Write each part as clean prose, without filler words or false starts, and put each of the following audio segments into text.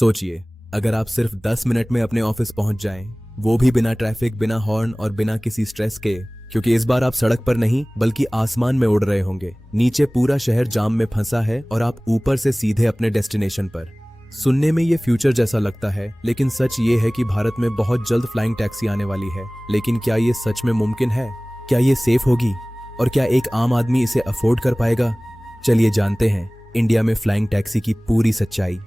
सोचिए, अगर आप सिर्फ 10 मिनट में अपने ऑफिस पहुंच जाएं, वो भी बिना ट्रैफिक, बिना हॉर्न और बिना किसी स्ट्रेस के, क्योंकि इस बार आप सड़क पर नहीं बल्कि आसमान में उड़ रहे होंगे। नीचे पूरा शहर जाम में फंसा है और आप ऊपर से सीधे अपने डेस्टिनेशन पर। सुनने में ये फ्यूचर जैसा लगता है, लेकिन सच ये है कि भारत में बहुत जल्द फ्लाइंग टैक्सी आने वाली है। लेकिन क्या ये सच में मुमकिन है? क्या ये सेफ होगी? और क्या एक आम आदमी इसे अफोर्ड कर पाएगा? चलिए जानते हैं इंडिया में फ्लाइंग टैक्सी की पूरी सच्चाई।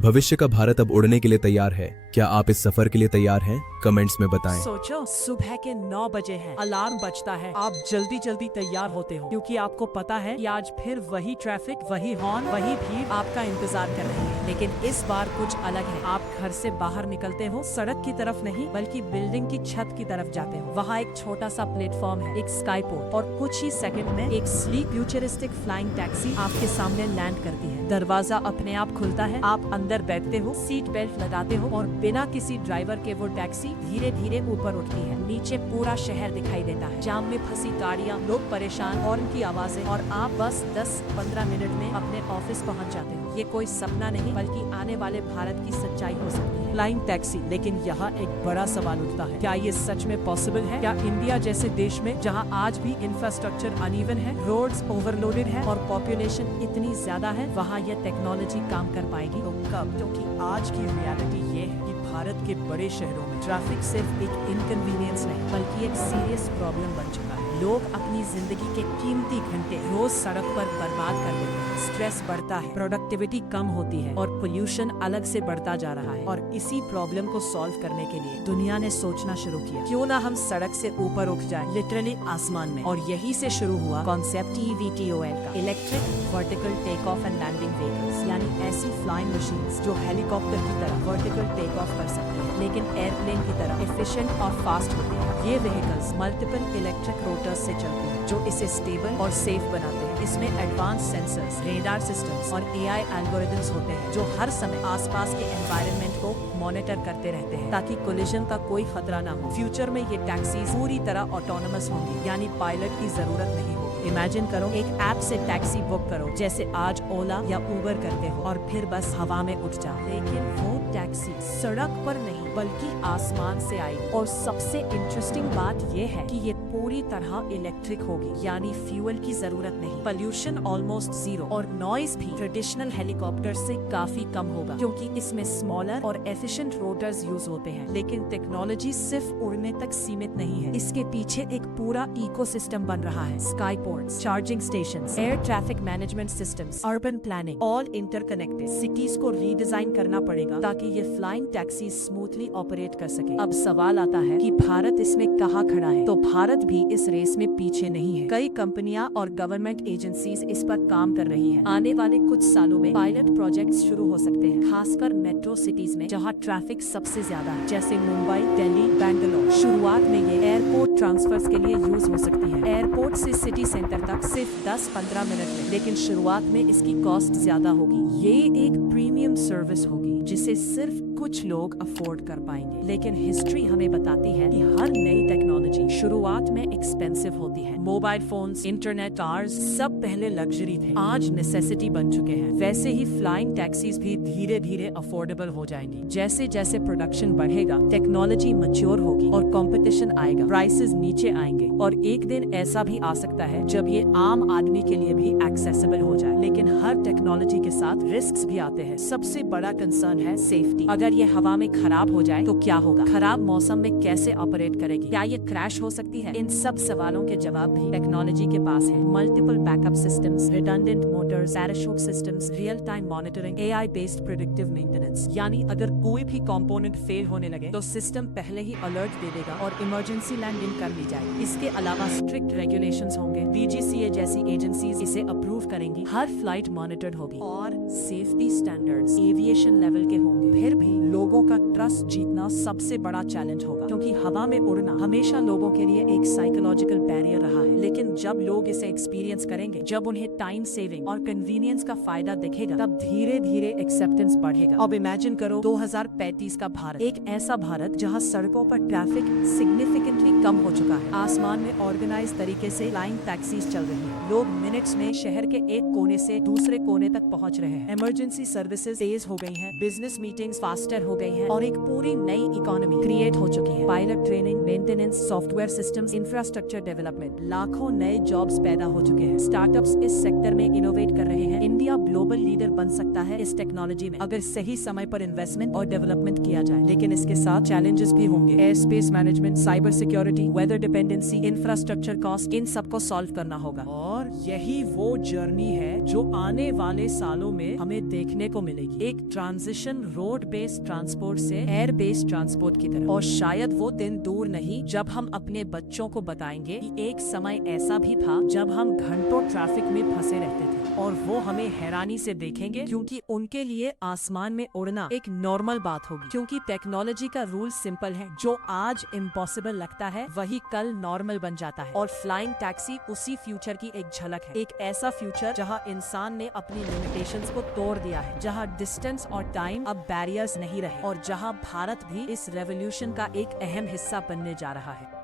भविष्य का भारत अब उड़ने के लिए तैयार है। क्या आप इस सफर के लिए तैयार हैं? कमेंट्स में बताएं। सोचो, सुबह के 9 बजे है, अलार्म बजता है, आप जल्दी जल्दी तैयार होते हो क्योंकि आपको पता है कि आज फिर वही ट्रैफिक, वही हॉर्न, वही भीड़ आपका इंतजार कर रही है। लेकिन इस बार कुछ अलग है। आप घर से बाहर निकलते हो, सड़क की तरफ नहीं बल्कि बिल्डिंग की छत की तरफ जाते हो। वहाँ एक छोटा सा प्लेटफॉर्म है, एक स्काईपोर्ट, और कुछ ही सेकंड में एक स्लीक फ्यूचरिस्टिक फ्लाइंग टैक्सी आपके सामने लैंड करती है। दरवाजा अपने आप खुलता है, आप अंदर बैठते हो, सीट बेल्ट लगाते हो और बिना किसी ड्राइवर के वो टैक्सी धीरे धीरे ऊपर उठती है। नीचे पूरा शहर दिखाई देता है, जाम में फंसी गाड़ियाँ, लोग परेशान, हॉर्न की आवाजें, और आप बस 10-15 मिनट में अपने ऑफिस पहुंच जाते हो। ये कोई सपना नहीं बल्कि आने वाले भारत की सच्चाई हो सकती है। Flying taxi. लेकिन यहाँ एक बड़ा सवाल उठता है, क्या ये सच में पॉसिबल है? क्या इंडिया जैसे देश में, जहाँ आज भी इंफ्रास्ट्रक्चर अनइवन है, रोड्स ओवरलोडेड है और पॉपुलेशन इतनी ज्यादा है, वहाँ यह टेक्नोलॉजी काम कर पाएगी? तो कब? क्योंकि आज की रियलिटी ये है कि भारत के बड़े शहरों में ट्रैफिक सिर्फ एक इनकन्वीनियंस नहीं बल्कि एक सीरियस प्रॉब्लम बन चुका है। लोग अपनी जिंदगी के कीमती घंटे रोज सड़क पर बर्बाद कर देते हैं। स्ट्रेस बढ़ता है, प्रोडक्टिविटी कम होती है और पोल्यूशन अलग से बढ़ता जा रहा है। और इसी प्रॉब्लम को सॉल्व करने के लिए दुनिया ने सोचना शुरू किया, क्यों ना हम सड़क से ऊपर उठ जाए, लिटरली आसमान में। और यही से शुरू हुआ कॉन्सेप्ट EVTOL का, electric vertical take off and landing vehicles, यानी ऐसी फ्लाइंग मशीन्स जो हेलीकॉप्टर की तरह वर्टिकल टेक ऑफ कर सकती है लेकिन एयरप्लेन की तरह एफिशिएंट और फास्ट होती है। ये व्हीकल्स मल्टीपल इलेक्ट्रिक रोटर्स से चलती हैं जो इसे स्टेबल और सेफ बनाते हैं। इसमें एडवांस सेंसर्स, रेडार सिस्टम्स और AI एल्गोरिथम्स होते हैं जो हर समय आसपास के एनवायरनमेंट को मॉनिटर करते रहते हैं ताकि कोलिजन का कोई खतरा ना हो। फ्यूचर में ये टैक्सीज पूरी तरह ऑटोनोमस होंगी, यानी पायलट की जरूरत नहीं होगी। इमेजिन करो, एक ऐप से टैक्सी बुक करो जैसे आज ओला या उबर करते हो और फिर बस हवा में उठ जाओ। लेकिन वो टैक्सी सड़क पर नहीं बल्कि आसमान से आई। और सबसे इंटरेस्टिंग बात ये है कि ये पूरी तरह इलेक्ट्रिक होगी, यानी फ्यूल की जरूरत नहीं, पोल्यूशन ऑलमोस्ट जीरो और नॉइज भी ट्रेडिशनल हेलीकॉप्टर से काफी कम होगा क्योंकि इसमें स्मॉलर और एफिशिएंट रोटर्स यूज होते हैं। लेकिन टेक्नोलॉजी सिर्फ उड़ने तक सीमित नहीं है, इसके पीछे एक पूरा इकोसिस्टम बन रहा है। Skyports, charging stations, air traffic management systems, urban planning, all interconnected. Cities को रीडिजाइन करना पड़ेगा ताकि ये फ्लाइंग टैक्सी स्मूथली ऑपरेट कर सके। अब सवाल आता है कि भारत इसमें कहाँ खड़ा है? तो भारत भी इस रेस में पीछे नहीं है। कई कंपनियां और गवर्नमेंट एजेंसीज इस पर काम कर रही हैं। आने वाले कुछ सालों में पायलट प्रोजेक्ट्स शुरू हो सकते हैं, खासकर मेट्रो सिटीज में जहां ट्रैफिक सबसे ज्यादा है, जैसे मुंबई, दिल्ली, बैंगलोर। शुरुआत में ये एयरपोर्ट ट्रांसफर्स के लिए यूज हो सकती है, एयरपोर्ट से सिटी सेंटर तक सिर्फ 10-15 मिनट में। लेकिन शुरुआत में इसकी कॉस्ट ज्यादा होगी। ये एक प्रीमियम सर्विस होगी जिसे सिर्फ कुछ लोग अफोर्ड कर पाएंगे। लेकिन हिस्ट्री हमें बताती है कि हर नई टेक्नोलॉजी शुरुआत में एक्सपेंसिव होती है। मोबाइल फोन्स, इंटरनेट, कार्स सब पहले लग्जरी थे, आज नेसेसिटी बन चुके हैं। वैसे ही फ्लाइंग टैक्सीज भी धीरे धीरे अफोर्डेबल हो जाएंगी। जैसे जैसे प्रोडक्शन बढ़ेगा, टेक्नोलॉजी मैच्योर होगी और कंपटीशन आएगा, प्राइसेस नीचे आएंगे और एक दिन ऐसा भी आ सकता है जब ये आम आदमी के लिए भी एक्सेसिबल हो जाए। लेकिन हर टेक्नोलॉजी के साथ रिस्क्स भी आते हैं। सबसे बड़ा कंसर्न है सेफ्टी। अगर ये हवा में खराब हो जाए तो क्या होगा? खराब मौसम में कैसे ऑपरेट करेगी? क्या ये क्रैश हो सकती है? इन सब सवालों के जवाब भी टेक्नोलॉजी के पास है। Multiple backup systems, redundant Motors, parachute systems, real time monitoring, AI based predictive maintenance, यानी अगर कोई भी कंपोनेंट फेल होने लगे तो सिस्टम पहले ही अलर्ट दे देगा और इमरजेंसी लैंडिंग कर ली जाएगी। इसके अलावा स्ट्रिक्ट रेगुलेशंस होंगे, DGCA जैसी एजेंसीज इसे अप्रूव करेंगी, हर फ्लाइट मॉनिटर्ड होगी और सेफ्टी स्टैंडर्ड्स एविएशन लेवल के होंगे। फिर भी लोगों का ट्रस्ट जीतना सबसे बड़ा चैलेंज होगा, क्योंकि हवा में उड़ना हमेशा लोगों के लिए एक साइकोलॉजिकल बैरियर रहा है। लेकिन जब लोग इसे एक्सपीरियंस करेंगे, जब उन्हें टाइम सेविंग और कन्वीनियंस का फायदा दिखेगा, तब धीरे धीरे एक्सेप्टेंस बढ़ेगा। अब इमेजिन करो 2035 का भारत, एक ऐसा भारत जहां सड़कों पर ट्रैफिक सिग्निफिकेंटली कम हो चुका है, आसमान में ऑर्गेनाइज तरीके से फ्लाइंग टैक्सीज चल रही है, लोग मिनट्स में शहर के एक कोने से दूसरे कोने तक पहुंच रहे हैं, इमरजेंसी सर्विसेज तेज हो गई हैं, बिजनेस मीटिंग्स फास्टर हो गई हैं और एक पूरी नई इकोनॉमी क्रिएट हो चुकी है। Pilot training, maintenance, software systems, infrastructure development, लाखों नए जॉब्स पैदा हो चुके हैं। स्टार्टअप्स इस सेक्टर में इनोवेट कर रहे हैं। इंडिया ग्लोबल लीडर बन सकता है इस टेक्नोलॉजी में, अगर सही समय पर इन्वेस्टमेंट और डेवलपमेंट किया जाए। लेकिन इसके साथ चैलेंजेस भी होंगे। Air space management, cyber security, weather dependency, infrastructure cost, इन सबको सॉल्व करना होगा। और यही वो जर्नी है जो आने वाले सालों में हमें देखने को मिलेगी, एक ट्रांजिशन रोड बेस्ड ट्रांसपोर्ट से एयर बेस्ड ट्रांसपोर्ट की तरफ। और शायद वो दिन दूर नहीं जब हम अपने बच्चों को बताएंगे कि एक समय ऐसा भी था जब हम घंटों ट्रैफिक में फंसे रहते थे, और वो हमें हैरानी से देखेंगे, क्योंकि उनके लिए आसमान में उड़ना एक नॉर्मल बात होगी। क्योंकि टेक्नोलॉजी का रूल सिंपल है, जो आज इम्पॉसिबल लगता है वही कल नॉर्मल बन जाता है। और फ्लाइंग टैक्सी उसी फ्यूचर की एक झलक है, एक ऐसा फ्यूचर जहां इंसान ने अपनी लिमिटेशंस को तोड़ दिया है, जहां डिस्टेंस और टाइम अब बैरियर्स नहीं रहे, और जहां भारत भी इस रेवोल्यूशन का एक अहम हिस्सा बनने जा रहा है।